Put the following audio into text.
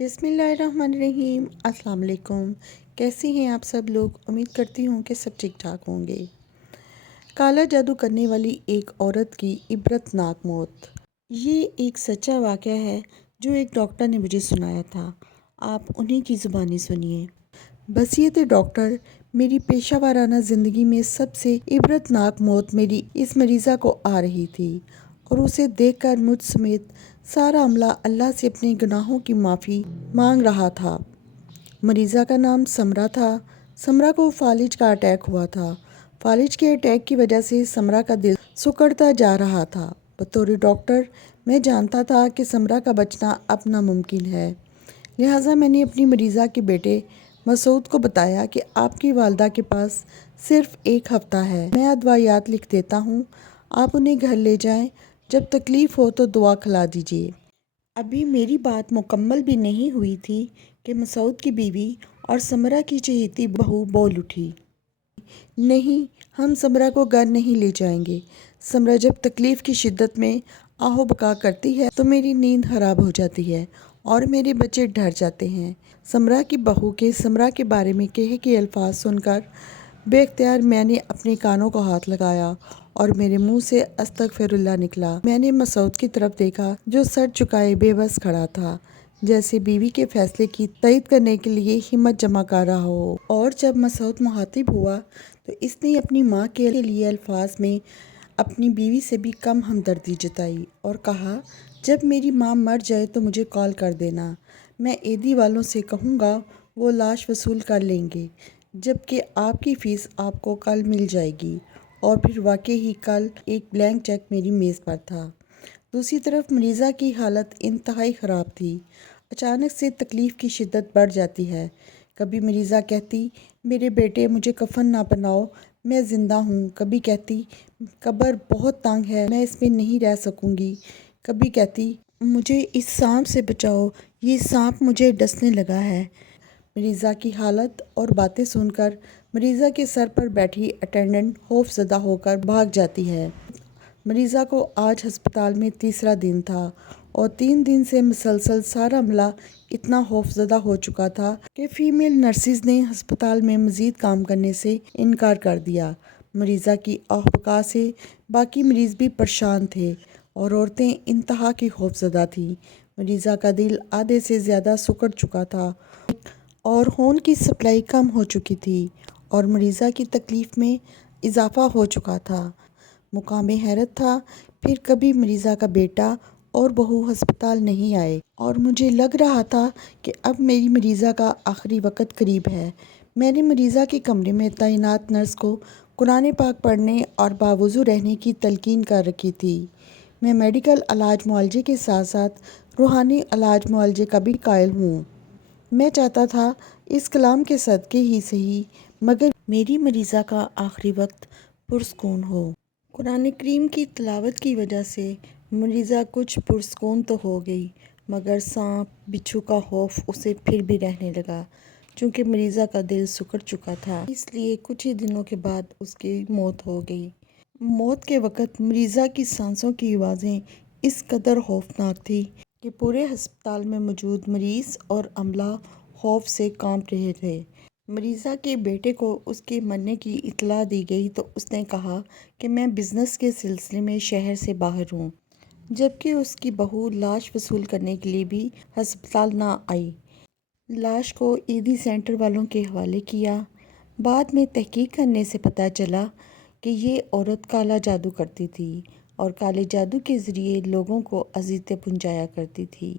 بسم اللہ الرحمن الرحیم۔ السلام علیکم۔ کیسے ہیں آپ سب لوگ؟ امید کرتی ہوں کہ سب ٹھیک ٹھاک ہوں گے۔ کالا جادو کرنے والی ایک عورت کی عبرت ناک موت۔ یہ ایک سچا واقعہ ہے جو ایک ڈاکٹر نے مجھے سنایا تھا۔ آپ انہیں کی زبانی سنیے۔ بصیرت ڈاکٹر: میری پیشہ ورانہ زندگی میں سب سے عبرت ناک موت میری اس مریضہ کو آ رہی تھی اور اسے دیکھ کر مجھ سمیت سارا عملہ اللہ سے اپنے گناہوں کی معافی مانگ رہا تھا۔ مریضہ کا نام سمرہ تھا۔ سمرہ کو فالج کا اٹیک ہوا تھا۔ فالج کے اٹیک کی وجہ سے سمرہ کا دل سکڑتا جا رہا تھا۔ بطور ڈاکٹر میں جانتا تھا کہ سمرہ کا بچنا اب ناممکن ہے، لہٰذا میں نے اپنی مریضہ کے بیٹے مسعود کو بتایا کہ آپ کی والدہ کے پاس صرف ایک ہفتہ ہے، میں ادویات لکھ دیتا ہوں، آپ انہیں گھر لے جائیں، جب تکلیف ہو تو دوا کھلا دیجیے۔ ابھی میری بات مکمل بھی نہیں ہوئی تھی کہ مسعود کی بیوی اور سمرہ کی چہیتی بہو بول اٹھی، نہیں، ہم سمرہ کو گھر نہیں لے جائیں گے۔ سمرہ جب تکلیف کی شدت میں آہ و بکا کرتی ہے تو میری نیند خراب ہو جاتی ہے اور میرے بچے ڈر جاتے ہیں۔ سمرہ کی بہو کے سمرہ کے بارے میں کہے کے الفاظ سن کر بے اختیار میں نے اپنے کانوں کو ہاتھ لگایا اور میرے منہ سے استغفر اللہ نکلا۔ میں نے مسعود کی طرف دیکھا جو سر جھکائے بے بس کھڑا تھا، جیسے بیوی کے فیصلے کی تائید کرنے کے لیے ہمت جمع کر رہا ہو۔ اور جب مسعود مخاطب ہوا تو اس نے اپنی ماں کے لیے الفاظ میں اپنی بیوی سے بھی کم ہمدردی جتائی اور کہا، جب میری ماں مر جائے تو مجھے کال کر دینا، میں ایدی والوں سے کہوں گا وہ لاش وصول کر لیں گے، جبکہ آپ کی فیس آپ کو کل مل جائے گی۔ اور پھر واقعی ہی کل ایک بلینک چیک میری میز پر تھا۔ دوسری طرف مریضہ کی حالت انتہائی خراب تھی۔ اچانک سے تکلیف کی شدت بڑھ جاتی ہے۔ کبھی مریضہ کہتی، میرے بیٹے مجھے کفن نہ پہناؤ، میں زندہ ہوں۔ کبھی کہتی، قبر بہت تنگ ہے، میں اس میں نہیں رہ سکوں گی۔ کبھی کہتی، مجھے اس سانپ سے بچاؤ، یہ سانپ مجھے ڈسنے لگا ہے۔ مریضہ کی حالت اور باتیں سن کر مریضہ کے سر پر بیٹھی اٹینڈنٹ خوف زدہ ہو کر بھاگ جاتی ہے۔ مریضہ کو آج ہسپتال میں تیسرا دن تھا اور 3 دن سے مسلسل سارا عملہ اتنا خوف زدہ ہو چکا تھا کہ فیمیل نرسز نے ہسپتال میں مزید کام کرنے سے انکار کر دیا۔ مریضہ کی آہ بکا سے باقی مریض بھی پریشان تھے اور عورتیں انتہا کی خوف زدہ تھیں۔ مریضہ کا دل آدھے سے زیادہ سکڑ چکا تھا اور خون کی سپلائی کم ہو چکی تھی اور مریضہ کی تکلیف میں اضافہ ہو چکا تھا۔ مقام حیرت تھا، پھر کبھی مریضہ کا بیٹا اور بہو ہسپتال نہیں آئے اور مجھے لگ رہا تھا کہ اب میری مریضہ کا آخری وقت قریب ہے۔ میں نے مریضہ کے کمرے میں تعینات نرس کو قرآن پاک پڑھنے اور باوضو رہنے کی تلقین کر رکھی تھی۔ میں میڈیکل علاج معالجے کے ساتھ ساتھ روحانی علاج معالجے کا بھی قائل ہوں۔ میں چاہتا تھا اس کلام کے صدقے ہی صحیح مگر میری مریضہ کا آخری وقت پرسکون ہو۔ قرآن کریم کی تلاوت کی وجہ سے مریضہ کچھ پرسکون تو ہو گئی مگر سانپ بچھو کا خوف اسے پھر بھی رہنے لگا۔ چونکہ مریضہ کا دل سکڑ چکا تھا اس لیے کچھ ہی دنوں کے بعد اس کی موت ہو گئی۔ موت کے وقت مریضہ کی سانسوں کی آوازیں اس قدر خوفناک تھیں کہ پورے ہسپتال میں موجود مریض اور عملہ خوف سے کانپ رہے تھے۔ مریضہ کے بیٹے کو اس کے مرنے کی اطلاع دی گئی تو اس نے کہا کہ میں بزنس کے سلسلے میں شہر سے باہر ہوں، جبکہ اس کی بہو لاش وصول کرنے کے لیے بھی ہسپتال نہ آئی۔ لاش کو ایدی سینٹر والوں کے حوالے کیا۔ بعد میں تحقیق کرنے سے پتہ چلا کہ یہ عورت کالا جادو کرتی تھی اور کالے جادو کے ذریعے لوگوں کو اذیتیں پہنچایا کرتی تھی۔